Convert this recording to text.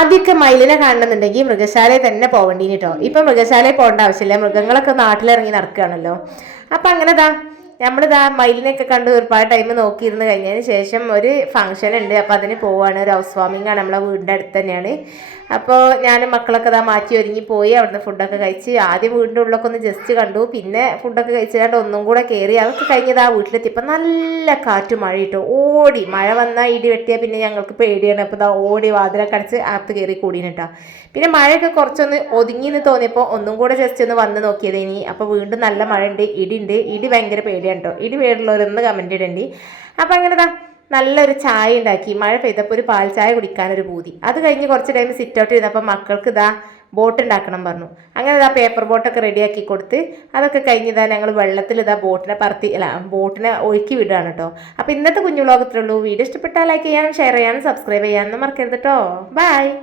ആദ്യമൊക്കെ മയിലിനെ കാണണമെന്നുണ്ടെങ്കിൽ മൃഗശാലയിൽ തന്നെ പോകേണ്ടിന് കേട്ടോ. ഇപ്പൊ മൃഗശാലയിൽ പോകേണ്ട ആവശ്യമില്ല, മൃഗങ്ങളൊക്കെ നാട്ടിലിറങ്ങി നടക്കുകയാണല്ലോ. അപ്പൊ അങ്ങനെതാ നമ്മളിതാ മയിലിനെയൊക്കെ കണ്ട് ഒരുപാട് ടൈം നോക്കിയിരുന്ന് കഴിഞ്ഞതിന് ശേഷം ഒരു ഫംഗ്ഷൻ ഉണ്ട്. അപ്പോൾ അതിന് പോവാണ്. ഒരു ഹൗസ് വാമിംഗ് ആണ്, നമ്മളെ വീടിൻ്റെ അടുത്ത് തന്നെയാണ്. അപ്പോൾ ഞാനും മക്കളൊക്കെ ഇതാ മാറ്റി ഒരുങ്ങി പോയി അവിടുന്ന് ഫുഡൊക്കെ കഴിച്ച് ആദ്യം വീടിൻ്റെ ഉള്ളിലൊക്കെ ഒന്ന് ജസ്റ്റ് കണ്ടു, പിന്നെ ഫുഡൊക്കെ കഴിച്ചിട്ട് ഒന്നും കൂടെ കയറി. അതൊക്കെ കഴിഞ്ഞത് ആ വീട്ടിലെത്തിയപ്പോൾ നല്ല കാറ്റും മഴ ഇട്ടോ. ഓടി മഴ വന്നാൽ ഇടി വെട്ടിയാൽ പിന്നെ ഞങ്ങൾക്ക് പേടിയാണ്. അപ്പോൾ ഇതാ ഓടി വാതിലൊക്കെ അടച്ച് അകത്ത് കയറി കൂടിനിട്ടാ. പിന്നെ മഴയൊക്കെ കുറച്ചൊന്ന് ഒതുങ്ങിയെന്ന് തോന്നിയപ്പോൾ ഒന്നും കൂടെ ജസ്റ്റ് ഒന്ന് വന്ന് നോക്കിയത് ഇനി. അപ്പോൾ വീണ്ടും നല്ല മഴ ഉണ്ട്, ഇടിയുണ്ട്. ഇടി ഭയങ്കര പേടിയാണ് കേട്ടോ. ഇടി പേടിയുള്ളവരൊന്ന് കമൻറ്റ് ഇടേണ്ടി. അപ്പോൾ അങ്ങനെതാ നല്ലൊരു ചായ ഉണ്ടാക്കി. മഴ പെയ്തപ്പോൾ ഒരു പാൽ ചായ കുടിക്കാനൊരു പൂതി. അത് കഴിഞ്ഞ് കുറച്ച് ടൈം സിറ്റ് ഔട്ട് ചെയ്തപ്പോൾ മക്കൾക്ക് ഇതാ ബോട്ട് ഉണ്ടാക്കണം പറഞ്ഞു. അങ്ങനെ ഇതാ പേപ്പർ ബോട്ടൊക്കെ റെഡിയാക്കി കൊടുത്ത് അതൊക്കെ കഴിഞ്ഞിതാ ഞങ്ങൾ വെള്ളത്തിൽ ഇതാ ബോട്ടിനെ ഒഴുക്കി വിടുകയാണ് കേട്ടോ. അപ്പോൾ ഇന്നത്തെ കുഞ്ഞു വ്ലോഗ് ഇത്രേ ഉള്ളൂ. വീഡിയോ ഇഷ്ടപ്പെട്ടാൽ ലൈക്ക് ചെയ്യാനും ഷെയർ ചെയ്യാനും സബ്സ്ക്രൈബ് ചെയ്യാനും മറക്കരുത് കേട്ടോ. ബൈ.